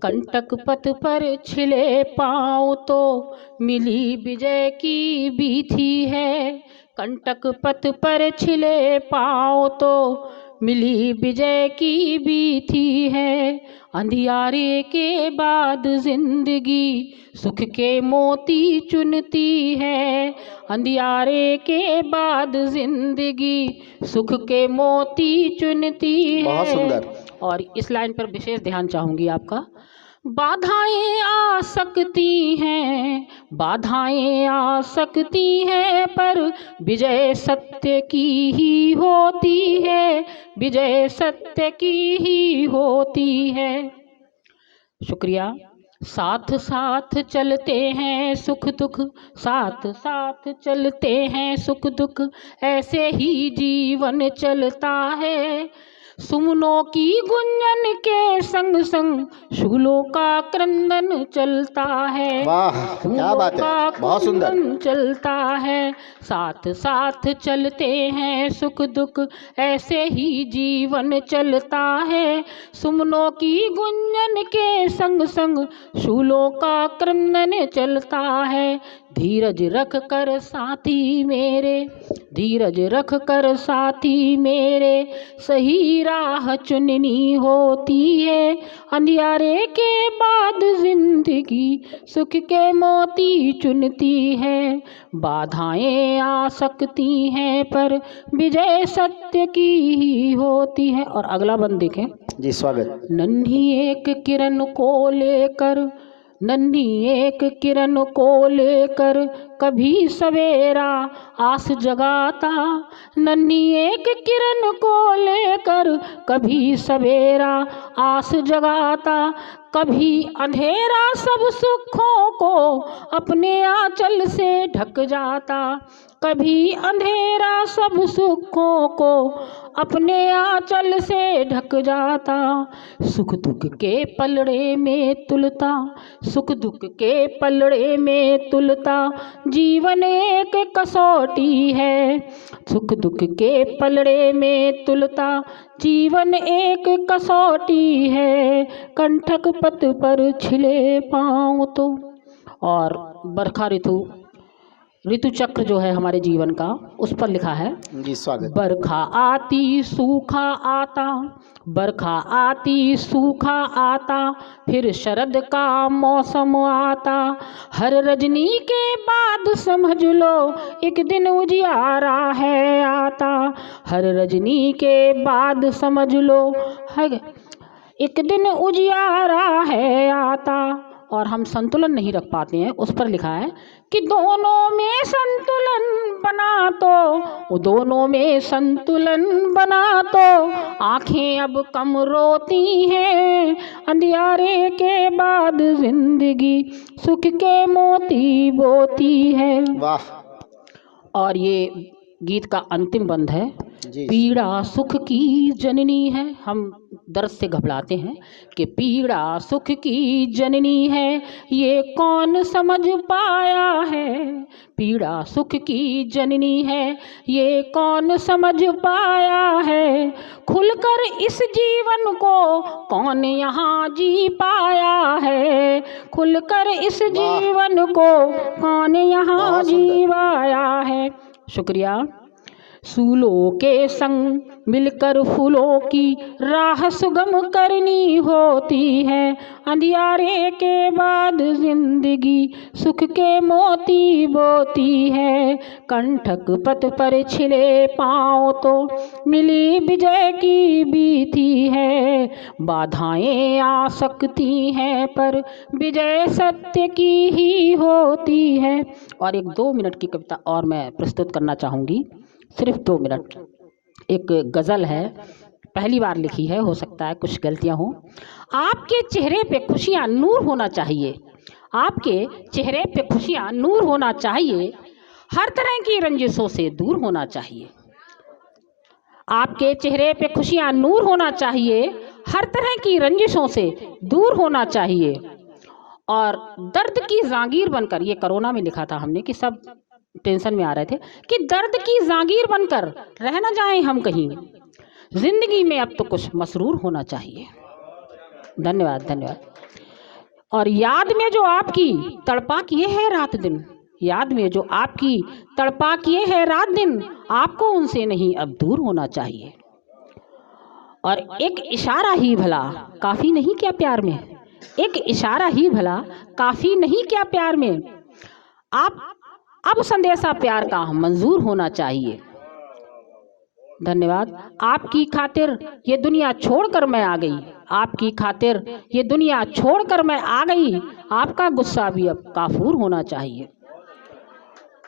कंटक पथ पर छिले पाँव तो मिली विजय की बीथी है। कंटक पथ पर छिले पाँव तो मिली विजय की बीथी है। अंधियारे के बाद जिंदगी सुख के मोती चुनती है। अंधियारे के बाद जिंदगी सुख के मोती चुनती है। बहुत सुंदर। और इस लाइन पर विशेष ध्यान चाहूंगी आपका। बाधाएं आ सकती हैं, बाधाएं आ सकती हैं, पर विजय सत्य की ही होती है। विजय सत्य की ही होती है। शुक्रिया। साथ साथ चलते हैं सुख दुख, साथ साथ चलते हैं सुख दुख, ऐसे ही जीवन चलता है। सुमनों की गुंजन के संग संग शूलों का क्रंदन चलता है। वाह, क्या बात है, बहुत सुंदर चलता है। साथ साथ चलते हैं सुख दुख, ऐसे ही जीवन चलता है। सुमनों की गुंजन के संग संग शूलों का क्रंदन चलता है। धीरज रख कर साथी मेरे, धीरज रख कर साथी मेरे, सही राह चुननी होती है। अंधियारे के बाद जिंदगी सुख के मोती चुनती है। बाधाएं आ सकती हैं, पर विजय सत्य की ही होती है। और अगला बंद देखें जी। स्वागत। नन्ही एक किरण को लेकर, नन्ही एक किरण को लेकर कभी सवेरा आस जगाता। नन्ही एक किरण को लेकर कभी सवेरा आस जगाता। कभी अंधेरा सब सुखों को अपने आंचल से ढक जाता। कभी अंधेरा सब सुखों को अपने आंचल से ढक जाता। सुख दुख के पलड़े में तुलता, सुख दुख के पलड़े में तुलता, जीवन एक कसौटी है। सुख दुख के पलड़े में तुलता, जीवन एक कसौटी है। कंटक पथ पर छिले पाँव तो। और बरखा ऋतु चक्र जो है हमारे जीवन का, उस पर लिखा है जी। स्वागत। बरखा आती सूखा आता, बरखा आती सूखा आता, फिर शरद का मौसम आता। हर रजनी के बाद समझ लो एक दिन उजियारा है आता। हर रजनी के बाद समझ लो एक दिन उजियारा है आता। और हम संतुलन नहीं रख पाते हैं, उस पर लिखा है कि दोनों में संतुलन बना तो, दोनों में संतुलन बना तो, आंखें अब कम रोती हैं। अंधियारे के बाद जिंदगी सुख के मोती बोती है। वाह। और ये गीत का अंतिम बंद है। जी। पीड़ा सुख की जननी है। हम दर्द से घबराते हैं कि पीड़ा सुख की जननी है, ये कौन समझ पाया है। पीड़ा सुख की जननी है, ये कौन समझ पाया है। खुलकर इस जीवन को कौन यहाँ जी पाया है। खुलकर इस जीवन को कौन यहाँ जी पाया है। शुक्रिया। सूलों के संग मिलकर फूलों की राह सुगम करनी होती है। अंधियारे के बाद जिंदगी सुख के मोती बोती है। कंटक पथ पर छिले पाँव तो मिली विजय की बीथी है। बाधाएं आ सकती हैं, पर विजय सत्य की ही होती है। और एक 2 मिनट की कविता और मैं प्रस्तुत करना चाहूँगी, सिर्फ 2 मिनट। एक गज़ल है, पहली बार लिखी है, हो सकता है कुछ गलतियां हों। आपके चेहरे पे खुशियां नूर होना चाहिए, आपके चेहरे पे खुशियां नूर होना चाहिए, हर तरह की रंजिशों से दूर होना चाहिए। आपके चेहरे पे खुशियां नूर होना चाहिए, हर तरह की रंजिशों से दूर होना चाहिए। और दर्द की जागीर बनकर, ये कोरोना में लिखा था हमने कि सब टेंशन में आ रहे थे, कि दर्द की जागीर बनकर रह न जाएं हम कहीं। जिंदगी में अब तो कुछ मसरूर होना चाहिए। धन्यवाद, धन्यवाद। और याद में जो आपकी तड़पा किए है रात दिन, याद में जो आपकी तड़पा किए है रात दिन, आपको उनसे नहीं अब दूर होना चाहिए। और एक इशारा ही भला काफ़ी नहीं क्या प्यार में, एक इशारा ही भला काफ़ी नहीं क्या प्यार में, आप अब संदेशा प्यार का मंजूर होना चाहिए। धन्यवाद। आपकी खातिर ये दुनिया छोड़कर मैं आ गई, आपकी खातिर ये दुनिया छोड़कर मैं आ गई, आपका गुस्सा भी अब काफूर होना चाहिए।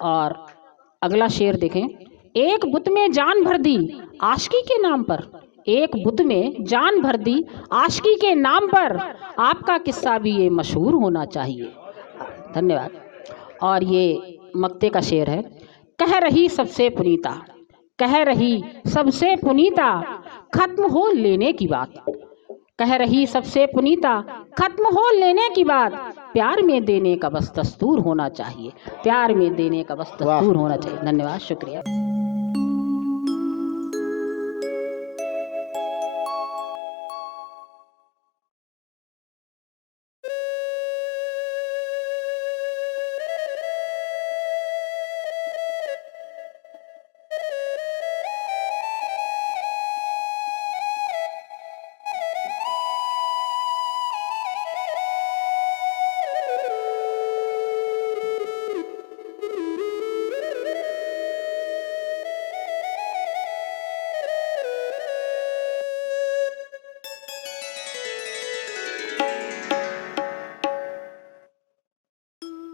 और अगला शेर देखें। एक बुत में जान भर दी आशिकी के नाम पर, एक बुत में जान भर दी आशिकी के नाम पर, आपका किस्सा भी ये मशहूर होना चाहिए। धन्यवाद। और ये मक्ते का शेर है। कह रही सबसे पुनीता, कह रही सबसे पुनीता, खत्म हो लेने की बात, कह रही सबसे पुनीता, खत्म हो लेने की बात, प्यार में देने का बस दस्तूर होना चाहिए, प्यार में देने का बस दस्तूर होना चाहिए। धन्यवाद, शुक्रिया।